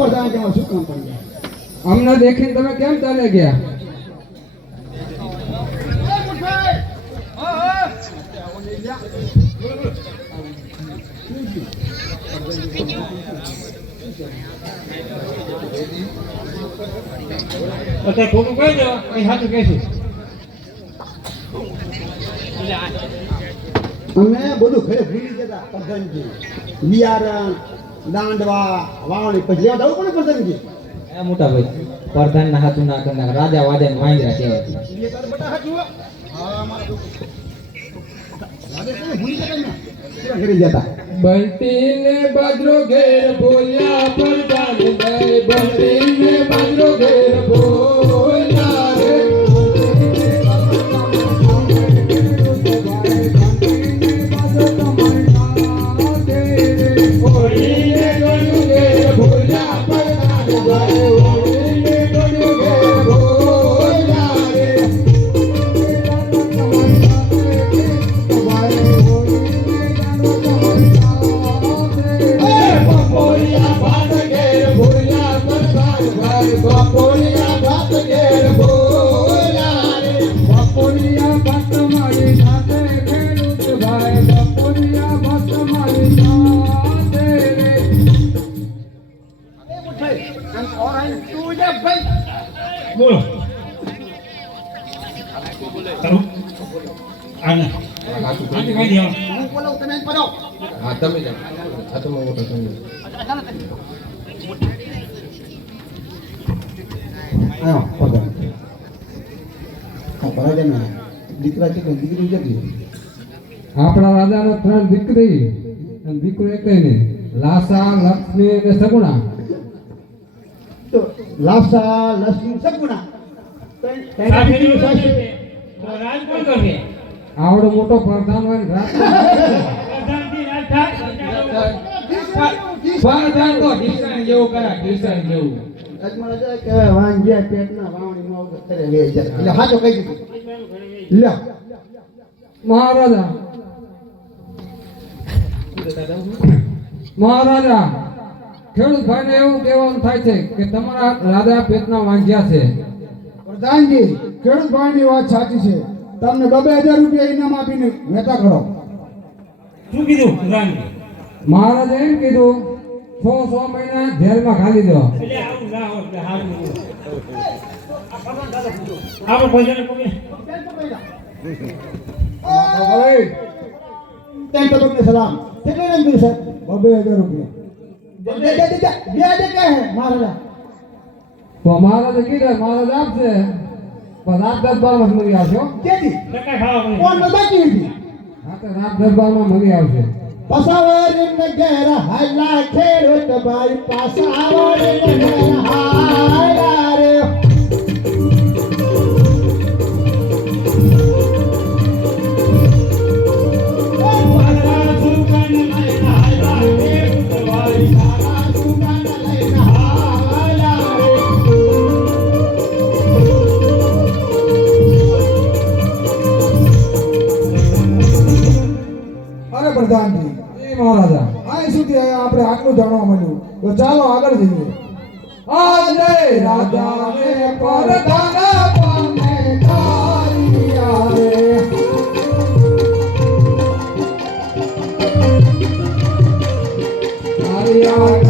પ્રધાન કેવા શું કામ પડી ગયા? અમને દેખીને તમે કેમ ચાલે ગયા? અત્યારે ખોટું કહી દો અહીં સાચું કહેશું. અમે બધું ઘરે ભૂલી જતા પ્રધાનજી, બિયારણ, દાંડવા, વાવણી પછી લેવા જવું પડે પ્રધાનજી. એ મોટા ભાઈ પ્રધાન ના હાથું ના કરનાર રાજા વાજા ને વાંદરા કહેવાય. એ તારે બટા હાચું હો. હા મારા રાજા તમે ભૂલી જતા ને કેવા ઘરે જતા. બંટીને બાજરો ઘેર બોલ્યા પ્રધાનભાઈ, બંટીને બાજરો ઘેર બોલ્યા રે. બોલો તારું આને આને કહી દો. હું બોલાવું તમે જ બોલો. હા તમે જાઓ. આ તો મોટો તમે. હા પ્રધાન. હા પ્રધાન દીકરા છે કે દીકરી જતી. આપણા રાજાનો 3 દીકરી અને દીકરો એકય નહીં. લાસા, લક્ષ્મી અને સગુણા. તો લાસા, લક્ષ્મી, સગુણા. સાથે દિવસ હશે તો રાજ કોણ કરશે? આવડો મોટો પ્રધાન હોય ને રાત પ્રધાનજી રાજ થાય. પ્રધાન તો ઢીસણ જેવું કરે, ઢીસણ જેવું. અજમાન જાય કે વાંજ્યા પેટના વાવણીમાં ઉગત કરે લે જાય. એટલે હાચો કહી દીધું. લ્યો મહારાજા મહારાજા ખેડૂત ભાઈને એવું કહેવાનું થાય છે કે તમારા રાજા પેટના વાંજ્યા છે. પ્રધાનજી ખેડૂત ભાઈની વાત સાચી છે. તમને 2000 રૂપિયા ઇનામ આપીને મહેતા કરો. શું કીધું પ્રધાનજી? મહારાજે એમ કીધું 6 મહિના જેલમાં ઘાલી દો. એટલે આવું ના હોય એટલે હારું આપણે ભોજન પગે ત્યાં તો તમને સલામ. કેટલા નામ દીધું સર? 2000 રૂપિયા. દે કહે મહારાજા. તો મહારાજે કીધું મહારાજ આપશે પણ રાત દરબારમાં જ મળી આવશે. કેદી ટકા ખાવા મળે. કોણ બાકી હતી? હા તો રાત દરબારમાં મળી આવશે. પસાવર નગર હાલા ખેડૂત ભાઈ પસાવર નગર હાલા રે. અરે પ્રધાનજી મહારાજા અહીં સુધી આપણે આટલું જાણવા મળ્યું તો ચાલો આગળ જઈએ. આજે રાજાને પરધાન પામે તારિયા રે. તારિયા